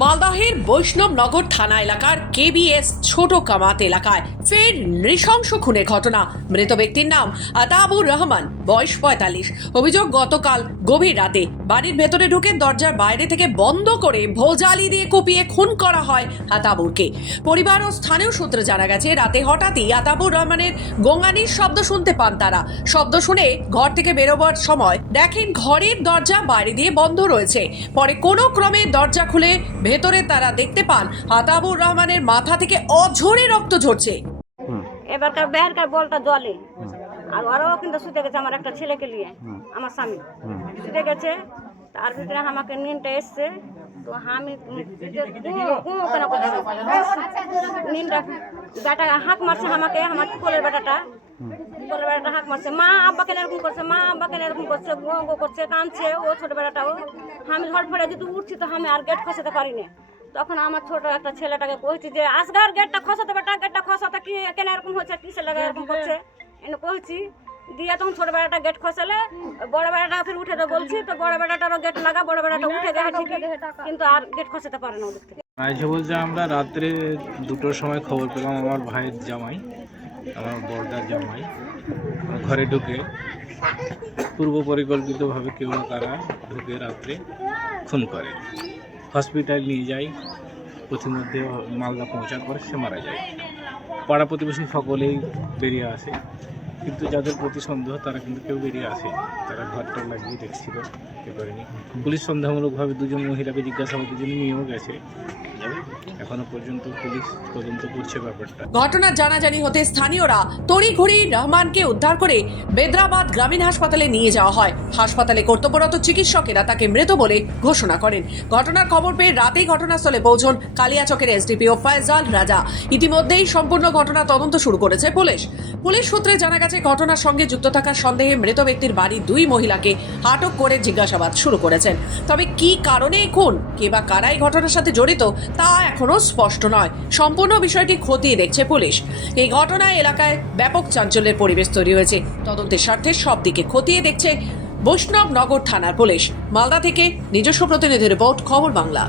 মালদহের বৈষ্ণবনগর থানা এলাকার কেবিএস ছোট কামাত এলাকায় ফের নৃশংস খুনের ঘটনা। মৃত ব্যক্তির নাম আতাবুর রহমান, বয়স ৪৫। অভিযোগ, গতকাল গভীর রাতে বাড়ির ভেতরে ঢুকে দরজার বাইরে থেকে বন্ধ করে ভোজালি দিয়ে কুপিয়ে খুন করা হয় আতাবুরকে। পরিবার ও স্থানীয় সূত্রে জানা গেছে, রাতে হঠাৎই আতাবুর রহমানের গোঙানির শব্দ শুনতে পান তারা। শব্দ শুনে ঘর থেকে বেরোবার সময় দেখেন ঘরের দরজা বাইরে দিয়ে বন্ধ রয়েছে। পরে কোনো ক্রমে দরজা খুলে ভেতরে তারা দেখতে পান আতাবুর রহমানের মাথা থেকে অঝরে রক্ত ঝরছে। এবারকার বেহারকার বলটা জলে আর ওরাও কিন্তু শুতে গেছে। আমার একটা ছেলেকে নিয়ে আমার স্বামী শুতে গেছে, তার ভিতরে আমাকে নিনটা এসছে। তো আমি নিনটা বেটা হাঁক মারছে আমাকে, আমার কোলের বেটাটা হাঁক মারছে, মা আব্বা কেন এরকম করছে, মা আব্বা কেন এরকম করছে, গো করছে, কাঁদছে ও ছোট বেটাটাও। আমি ঝটফটে যদি উঠছি তো আমি আর গেট খসাতে পারি না। তখন আমার ছোট একটা ছেলেটাকে কইছি যে আসগার গেটটা খসাতে, বেটা গেটটা খসাতে, কি কেন এরকম হচ্ছে, কিসের লাগে এরকম করছে এনে কইছি। দিয়ে তখন ছোট বেটাটা গেট খসালে বড় বেটাটা ফের উঠে তো বলছি, তো বড় বেটাটারও গেট লাগা, বড় বেটাটা উঠে গেছে ঠিকই, কিন্তু আর গেট খসাতে পারে না ওদিক থেকে। বলছে আমরা রাত্রে 2টোর সময় খবর পেলাম আমার ভাইয়ের জামাই, আমার বড়দার জামাই ঘরে ঢুকে পূর্ব পরিকল্পিতভাবে কেউ না তারা ঢুকে রাত্রে খুন করে। হসপিটাল নিয়ে যাই, পথিমধ্যে মালদা পৌঁছার পরে সে মারা যায়। পাড়া প্রতিবেশী সকলেই বেরিয়ে আসে, কিন্তু যাদের প্রতি সন্দেহ তারা কিন্তু কেউ বেরিয়ে আসে। তারা ঘরটা লাগিয়ে দেখছিল, কেউ করেনি। পুলিশ সন্দেহমূলকভাবে 2জন মহিলাকে জিজ্ঞাসাবাদের জন্য নিয়েও গেছে। এখনো পর্যন্ত পুলিশ তদন্ত করছে ব্যাপারটা। ঘটনার জানাজানি হতে স্থানীয়রা তড়িঘড়ি রহমানকে উদ্ধার করে বেদ্রাবাদ গ্রামীণ হাসপাতালে নিয়ে যাওয়া হয়। হাসপাতালে কর্তব্যরত চিকিৎসকেরা তাকে মৃত বলে ঘোষণা করেন। ঘটনার খবর পেয়ে রাতেই ঘটনাস্থলে পৌঁছন কালিয়াচকের এসডিপিও ফয়জাল রাজা। ইতিমধ্যেই সম্পূর্ণ ঘটনা তদন্ত শুরু করেছে পুলিশ। পুলিশ সূত্রে জানা গেছে, ঘটনার সঙ্গে যুক্ত থাকার সন্দেহে মৃত ব্যক্তির বাড়ির 2 মহিলাকে আটক করে জিজ্ঞাসাবাদ শুরু করেছেন। তবে কি কারণে খুন, কে বা কারাই ঘটনার সাথে জড়িত তা এখনো স্পষ্ট নয়। সম্পূর্ণ বিষয়টি খতিয়ে দেখছে পুলিশ। এই ঘটনায় এলাকায় ব্যাপক চাঞ্চল্যের পরিবেশ তৈরি হয়েছে। তদন্তের স্বার্থে সব দিকে খতিয়ে দেখছে বৈষ্ণবনগর থানার পুলিশ। মালদা থেকে নিজস্ব প্রতিনিধি রিপোর্ট, খবর বাংলা।